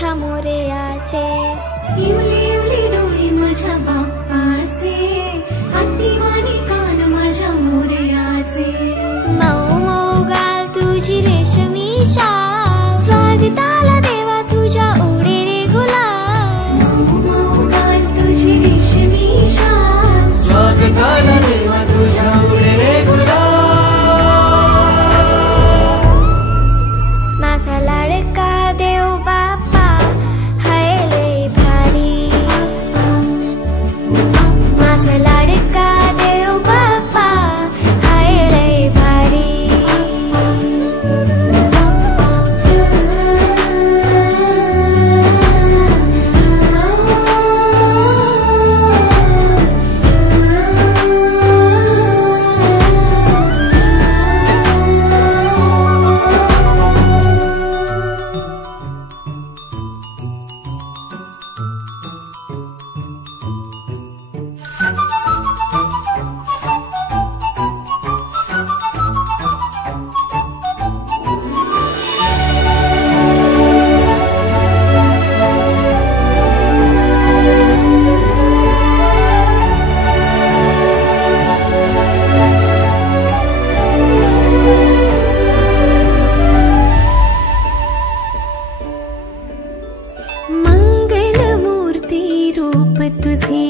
माझ्या मोरयाचे, इवली इवली डोळे माझ्या बाप्पाचे, हत्तीवाणी कान माझ्या मोरयाचे, मऊ मऊ गाल तुझी रेशमी शाल, स्वागताला देवा तुझ्या उडे रे गुलाल, मऊ मऊ गाल तुझी रेशमी शाल, स्वागताला देवा तुझ्या उडे रे गुलाल. माझा लाडका देव बाप्पा हाय लय भारी, माझा लाडका देव बाप्पा हाय लय भारी. मंगल मूर्ती रूप तुझे